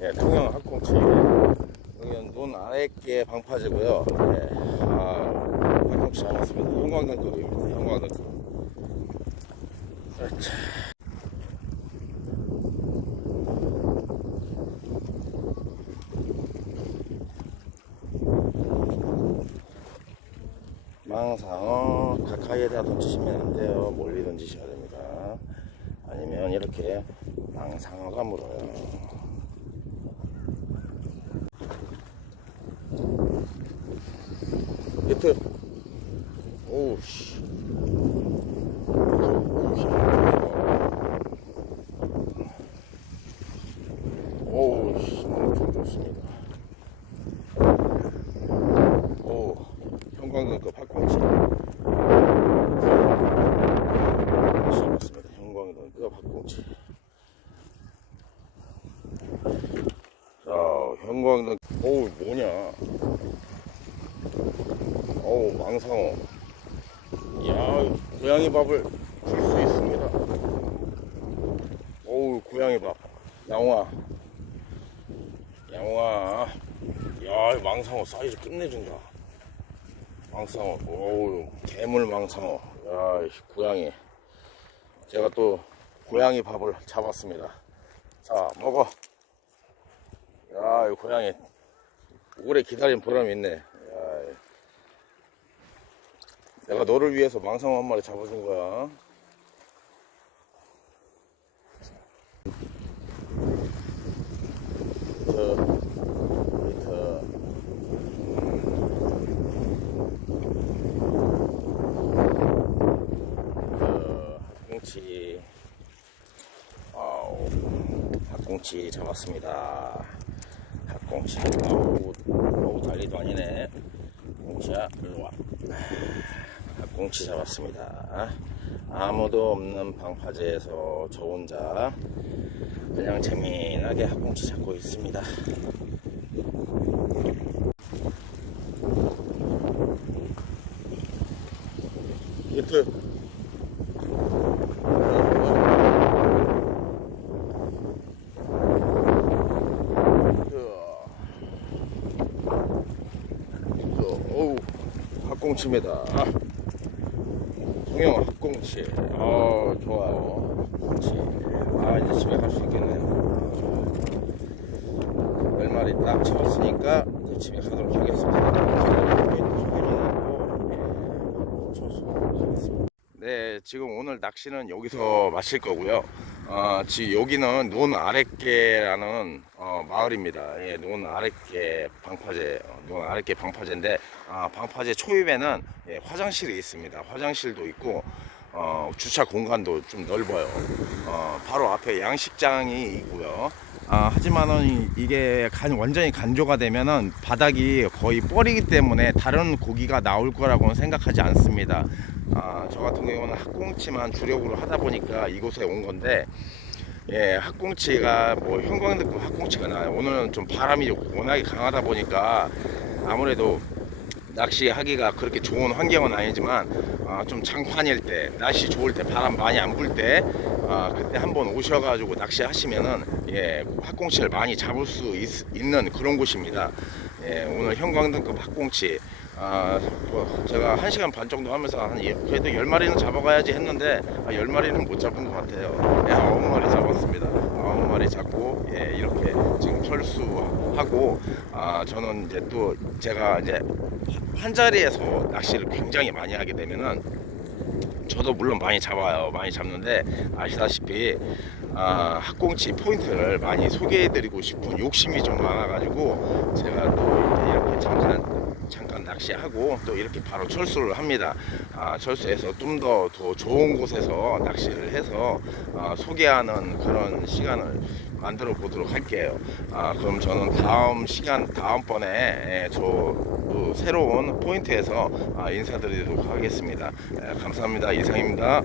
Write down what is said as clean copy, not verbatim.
예, 통영 학꽁치. 여기는 논 아래께 방파제고요. 예, 학꽁치 잡았습니다. 형광등급입니다. 형광등급. 그렇지. 망상어 가까이에다 던지시면 안 돼요. 멀리 던지셔야 됩니다. 아니면 이렇게 망상어가 물어요. 히트. 오우씨. 오우씨. 엄청 좋습니다. 오, 형광등급 학꽁치. 잡았습니다. 형광등급 학꽁치. 자, 형광등. 오우, 뭐냐. 어우, 망상어. 이야, 고양이 밥을 줄 수 있습니다. 어우, 고양이 밥. 양호아. 양호아. 야, 망상어 사이즈 끝내준다. 망상어. 어우, 괴물 망상어. 야, 고양이. 제가 또 고양이 밥을 잡았습니다. 자, 먹어. 야, 이 고양이. 오래 기다린 보람이 있네. 야, 내가 너를 위해서 망상어 한 마리 잡아준 거야. 학꽁치. 아우, 학꽁치 잡았습니다. 학꽁치. 아우, 달리도 아니네. 학꽁치야, 일로와. 학꽁치 잡았습니다. 아무도 없는 방파제에서 저 혼자 그냥 재미나게 학꽁치 잡고 있습니다. 히트. 어우, 학꽁치입니다. 통영 학꽁치. 좋아요. 학꽁치. 이제 집에 갈 수 있겠네요. 10마리 딱 채웠으니까 이제 집에 가도록 하겠습니다. 네, 지금 오늘 낚시는 여기서 마칠 거고요. 지금 여기는 논 아랫개라는 마을입니다. 예, 논 아랫개 방파제, 논 아랫개 방파제인데, 방파제 초입에는 예, 화장실이 있습니다. 화장실도 있고, 주차 공간도 좀 넓어요. 바로 앞에 양식장이 있고요. 하지만은 이게 완전히 간조가 되면은 바닥이 거의 뻘이기 때문에 다른 고기가 나올 거라고는 생각하지 않습니다. 저 같은 경우는 학꽁치만 주력으로 하다 보니까 이곳에 온 건데, 예, 학꽁치가 뭐 형광등급 학꽁치가 나요. 오늘은 좀 바람이 워낙에 강하다 보니까 아무래도 낚시하기가 그렇게 좋은 환경은 아니지만 좀 장판일 때, 날씨 좋을 때, 바람 많이 안 불 때 그때 한번 오셔가지고 낚시하시면은 예, 학꽁치를 많이 잡을 수 있는 그런 곳입니다. 예, 오늘 형광등급 학꽁치 제가 1시간 반 정도 하면서 그래도 10마리는 잡아가야지 했는데 10마리는 못 잡은 것 같아요. 예, 9마리 잡았습니다. 9마리 잡고 예, 이렇게 지금 철수하고 저는 이제 또 제가 이제 한 자리에서 낚시를 굉장히 많이 하게 되면은 저도 물론 많이 잡아요. 많이 잡는데 아시다시피 학꽁치 포인트를 많이 소개해드리고 싶은 욕심이 좀 많아가지고 제가 또 이렇게 잠깐 낚시하고 또 이렇게 바로 철수를 합니다. 철수해서 좀 더 좋은 곳에서 낚시를 해서 소개하는 그런 시간을 만들어 보도록 할게요. 그럼 저는 다음번에 또 새로운 포인트에서 인사드리도록 하겠습니다. 감사합니다. 이상입니다.